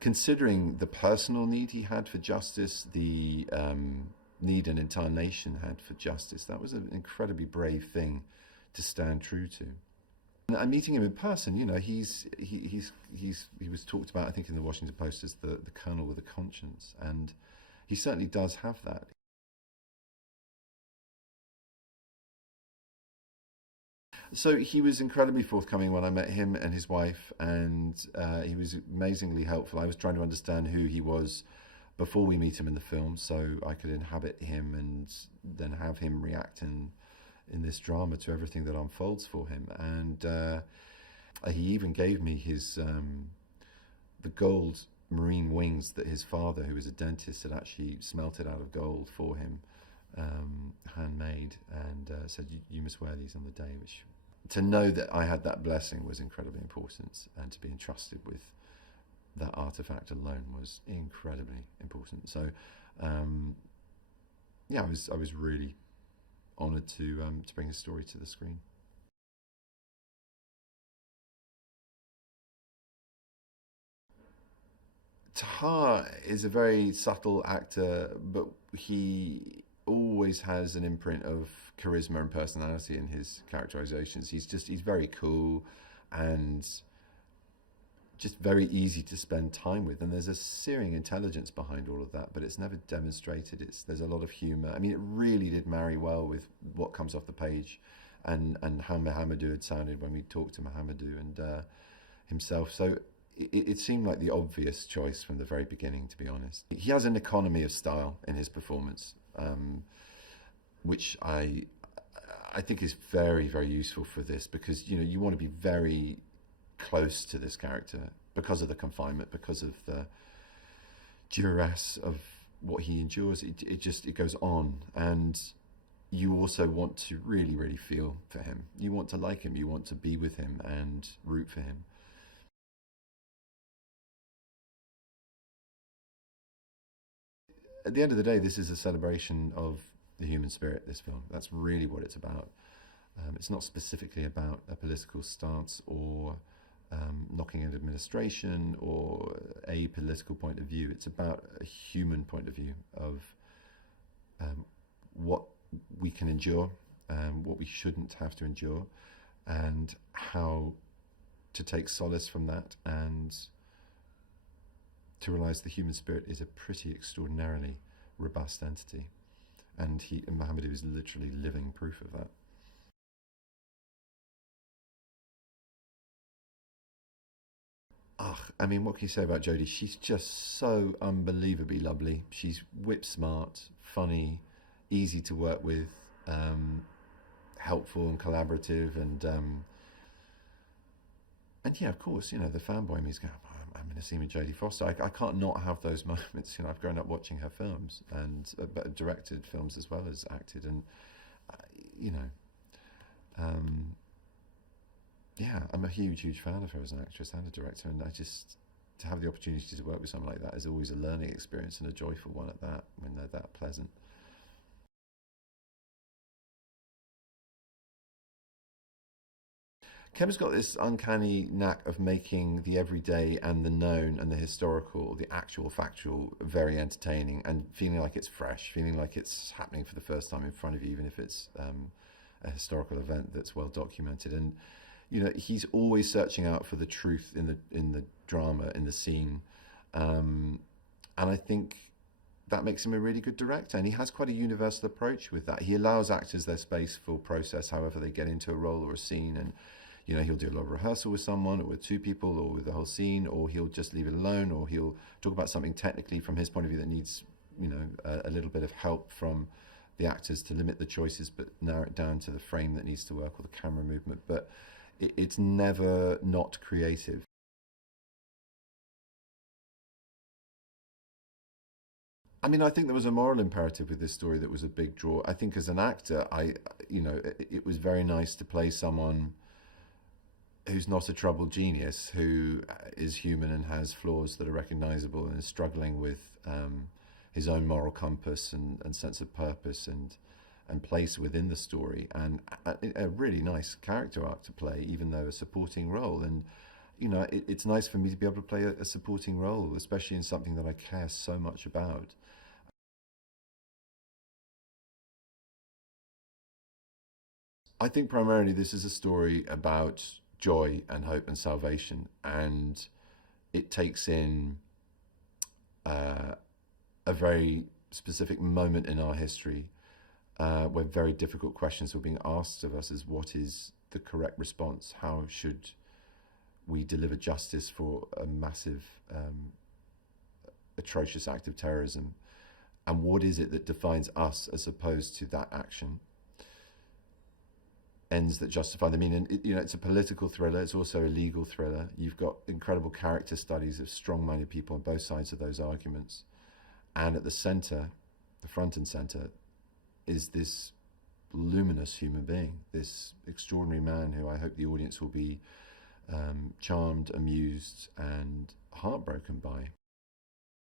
considering the personal need he had for justice, the need an entire nation had for justice, that was an incredibly brave thing to stand true to. And meeting him in person, you know, he was talked about, I think, in the Washington Post as the colonel with a conscience, and he certainly does have that. So he was incredibly forthcoming when I met him and his wife, and he was amazingly helpful. I was trying to understand who he was before we meet him in the film, so I could inhabit him and then have him react in this drama to everything that unfolds for him. And he even gave me his the gold marine wings that his father, who was a dentist, had actually smelted out of gold for him, handmade, and said, you must wear these on the day. Which, to know that I had that blessing was incredibly important, and to be entrusted with that artifact alone was incredibly important. So yeah, I was really honoured to bring his story to the screen. Tahar is a very subtle actor, but he always has an imprint of charisma and personality in his characterizations. He's very cool and just very easy to spend time with, and there's a searing intelligence behind all of that, but it's never demonstrated. There's a lot of humor. I mean, it really did marry well with what comes off the page, and how Mohamedou had sounded when we talked to Mohamedou and himself. So it seemed like the obvious choice from the very beginning, to be honest. He has an economy of style in his performance, which I think is very, very useful for this, because, you know, you want to be very close to this character because of the confinement, because of the duress of what he endures. It goes on, and you also want to really, really feel for him. You want to like him, you want to be with him and root for him. At the end of the day, this is a celebration of the human spirit, this film. That's really what it's about. It's not specifically about a political stance or knocking at administration or a political point of view. It's about a human point of view of what we can endure, what we shouldn't have to endure, and how to take solace from that, and to realize the human spirit is a pretty extraordinarily robust entity. And Mohamedou is literally living proof of that. I mean, what can you say about Jodie? She's just so unbelievably lovely. She's whip smart, funny, easy to work with, helpful and collaborative, and yeah, of course, you know, the fanboy in me is going, I'm going to see with Jodie Foster. I can't not have those moments. You know, I've grown up watching her films, and directed films as well as acted, and you know, yeah, I'm a huge, huge fan of her as an actress and a director, and to have the opportunity to work with someone like that is always a learning experience, and a joyful one at that, when they're that pleasant. Kem's got this uncanny knack of making the everyday and the known and the historical, the actual factual, very entertaining, and feeling like it's fresh, feeling like it's happening for the first time in front of you, even if it's a historical event that's well documented. And you know, he's always searching out for the truth in the drama, in the scene, and I think that makes him a really good director. And he has quite a universal approach with that. He allows actors their space for process, however they get into a role or a scene, and you know, he'll do a lot of rehearsal with someone, or with two people, or with the whole scene, or he'll just leave it alone, or he'll talk about something technically from his point of view that needs, you know, a little bit of help from the actors to limit the choices, but narrow it down to the frame that needs to work, or the camera movement. But it's never not creative. I mean, I think there was a moral imperative with this story that was a big draw. I think as an actor, you know, it was very nice to play someone who's not a troubled genius, who is human and has flaws that are recognizable, and is struggling with his own moral compass and sense of purpose and place within the story, and a really nice character arc to play, even though a supporting role. And you know, it's nice for me to be able to play a supporting role, especially in something that I care so much about. I think primarily this is a story about joy and hope and salvation, and it takes in uh, a very specific moment in our history where very difficult questions were being asked of us as what is the correct response? How should we deliver justice for a massive, atrocious act of terrorism? And what is it that defines us as opposed to that action? Ends that justify them. I mean, and you know, it's a political thriller. It's also a legal thriller. You've got incredible character studies of strong-minded people on both sides of those arguments, and at the center, the front and center, is this luminous human being, this extraordinary man who I hope the audience will be charmed, amused, and heartbroken by.